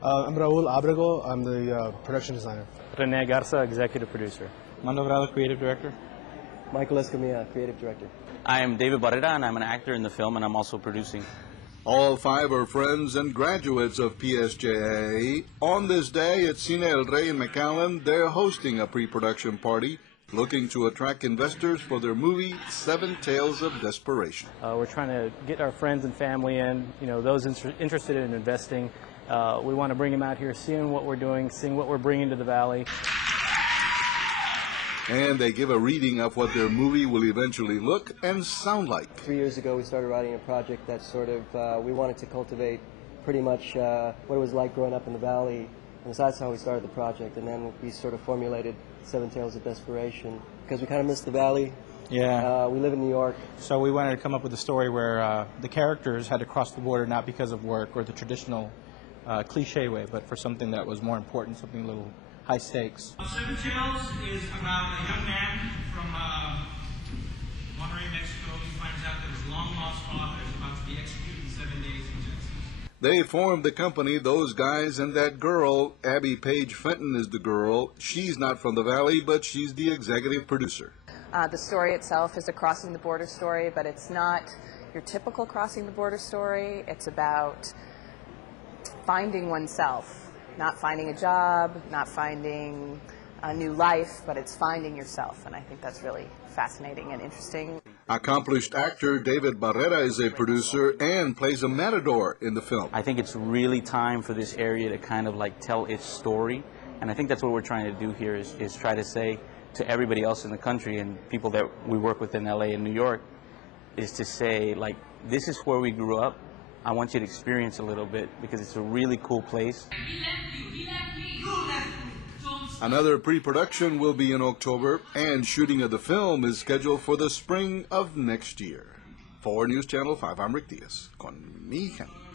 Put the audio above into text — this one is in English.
I'm Raul Abrego. I'm the production designer. Rene Garza, executive producer. Mando, creative director. Michael Escamilla, creative director. I am David Barrera, and I'm an actor in the film, and I'm also producing. All five are friends and graduates of PSJA. On this day at Cine El Rey in McAllen, they're hosting a pre-production party looking to attract investors for their movie, Seven Tales of Desperation. We're trying to get our friends and family in, those interested in investing. We want to bring them out here, seeing what we're doing, seeing what we're bringing to the Valley. And they give a reading of what their movie will eventually look and sound like. 3 years ago, we started writing a project that sort of, we wanted to cultivate pretty much what it was like growing up in the Valley. And so that's how we started the project. And then we sort of formulated Seven Tales of Desperation because we kind of missed the Valley. Yeah. We live in New York. So we wanted to come up with a story where the characters had to cross the border not because of work or the traditional cliche way, but for something that was more important, something a little high stakes. Seven Tales is about a young man from Monterrey, Mexico. He finds out that his long-lost father is about to be executed in 7 days in Texas. They formed the company, those guys and that girl. Abby Page Fenton is the girl. She's not from the Valley, but she's the executive producer. The story itself is a crossing the border story, but it's not your typical crossing the border story. It's about finding oneself. Not finding a job, not finding a new life, but it's finding yourself, and I think that's really fascinating and interesting. Accomplished actor David Barrera is a producer and plays a matador in the film. I think it's really time for this area to kind of like tell its story, and I think that's what we're trying to do here is try to say to everybody else in the country and people that we work with in LA and New York, is to say, like, this is where we grew up. I want you to experience a little bit because it's a really cool place. Another pre-production will be in October, and shooting of the film is scheduled for the spring of next year. For News Channel 5, I'm Rick Diaz. Con mi gente.